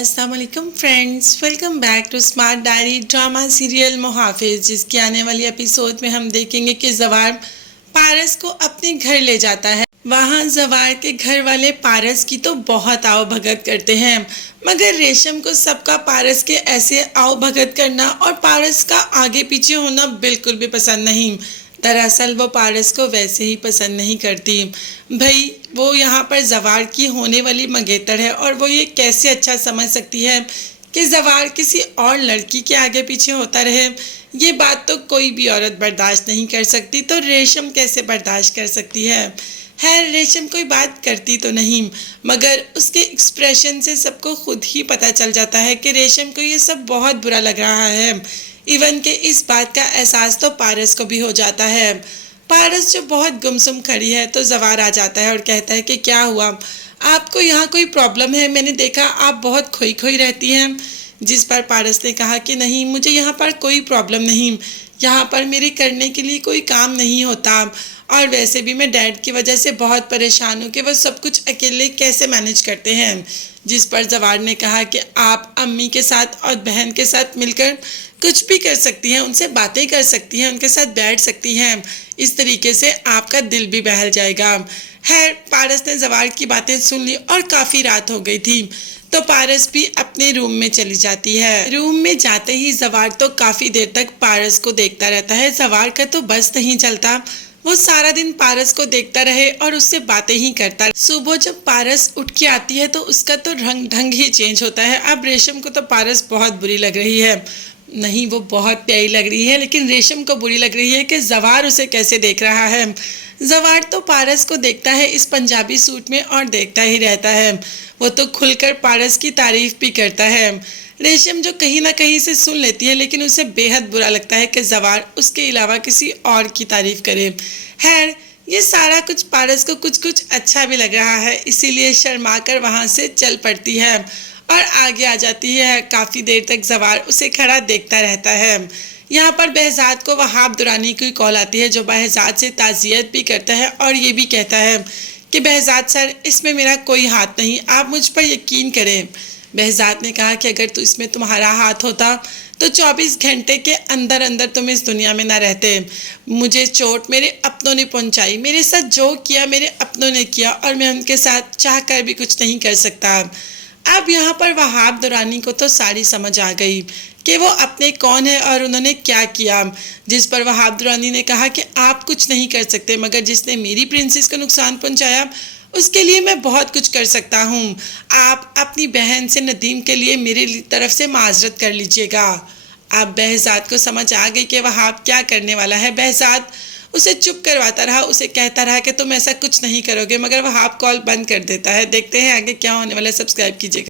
अस्सलाम वालेकुम friends, welcome back to smart diary drama serial Muhafiz, जिसकी आने वाली एपिसोड में हम देखेंगे कि जवार पारस को अपने घर ले जाता है। वहाँ जवार के घर वाले पारस की तो बहुत आओ भगत करते हैं, मगर रेशम को सबका पारस के ऐसे आओ भगत करना और पारस का आगे पीछे होना बिल्कुल भी पसंद नहीं। दरअसल वो पारस को वैसे ही पसंद नहीं करती। भाई वो यहाँ पर जवार की होने वाली मंगेतर है और वो ये कैसे अच्छा समझ सकती है कि जवार किसी और लड़की के आगे पीछे होता रहे। ये बात तो कोई भी औरत बर्दाश्त नहीं कर सकती, तो रेशम कैसे बर्दाश्त कर सकती है। रेशम कोई बात करती तो नहीं, मगर उसके एक्सप्रेशन से सबको खुद ही पता चल जाता है कि रेशम को ये सब बहुत बुरा लग रहा है। इवन के इस बात का एहसास तो पारस को भी हो जाता है। पारस जो बहुत गुमसुम खड़ी है तो जवार आ जाता है और कहता है कि क्या हुआ, आपको यहाँ कोई प्रॉब्लम है? मैंने देखा आप बहुत खोई खोई रहती हैं। जिस पर पारस ने कहा कि नहीं, मुझे यहाँ पर कोई प्रॉब्लम नहीं, यहाँ पर मेरे करने के लिए कोई काम नहीं होता, और वैसे भी मैं डैड की वजह से बहुत परेशान हूँ कि वह सब कुछ अकेले कैसे मैनेज करते हैं। जिस पर जवार ने कहा कि आप अम्मी के साथ और बहन के साथ मिलकर कुछ भी कर सकती हैं, उनसे बातें कर सकती हैं, उनके साथ बैठ सकती हैं, इस तरीके से आपका दिल भी बहल जाएगा। पारस ने जवार की बातें सुन ली और काफ़ी रात हो गई थी, तो पारस भी अपने रूम में चली जाती है। रूम में जाते ही जवार तो काफ़ी देर तक पारस को देखता रहता है। जवार का तो बस नहीं चलता, वो सारा दिन पारस को देखता रहे और उससे बातें ही करता। सुबह जब पारस उठ के आती है तो उसका तो रंग ढंग ही चेंज होता है। अब रेशम को तो पारस बहुत बुरी लग रही है, नहीं वो बहुत प्यारी लग रही है, लेकिन रेशम को बुरी लग रही है कि जवार उसे कैसे देख रहा है। जवार तो पारस को देखता है इस पंजाबी सूट में और देखता ही रहता है। वो तो खुलकर पारस की तारीफ भी करता है। रेशम जो कहीं ना कहीं से सुन लेती है, लेकिन उसे बेहद बुरा लगता है कि जवार उसके अलावा किसी और की तारीफ करे। ये सारा कुछ पारस को कुछ कुछ अच्छा भी लग रहा है, इसीलिए शर्मा कर वहाँ से चल पड़ती है और आगे आ जाती है। काफ़ी देर तक जवार उसे खड़ा देखता रहता है। यहाँ पर behzad को वहाब दुरानी की कॉल आती है, जो behzad से ताज़ियत भी करता है और ये भी कहता है कि behzad सर, इसमें मेरा कोई हाथ नहीं, आप मुझ पर यकीन करें। behzad ने कहा कि अगर तो इसमें तुम्हारा हाथ होता तो 24 घंटे के अंदर अंदर तुम इस दुनिया में ना रहते। मुझे चोट मेरे अपनों ने पहुंचाई, मेरे साथ जो किया मेरे अपनों ने किया, और मैं उनके साथ चाह कर भी कुछ नहीं कर सकता। अब यहाँ पर वहाब दुरानी को तो सारी समझ आ गई कि वो अपने कौन है और उन्होंने क्या किया। जिस पर वहाब दुरानी ने कहा कि आप कुछ नहीं कर सकते, मगर जिसने मेरी प्रिंसेस को नुकसान पहुंचाया उसके लिए मैं बहुत कुछ कर सकता हूँ। आप अपनी बहन से नदीम के लिए मेरी तरफ से माजरत कर लीजिएगा। अब behzad को समझ आ गई कि वहाब क्या करने वाला है। behzad उसे चुप करवाता रहा, उसे कहता रहा कि तुम ऐसा कुछ नहीं करोगे, मगर वहाब कॉल बंद कर देता है। देखते हैं आगे क्या होने वाला है। सब्सक्राइब कीजिएगा।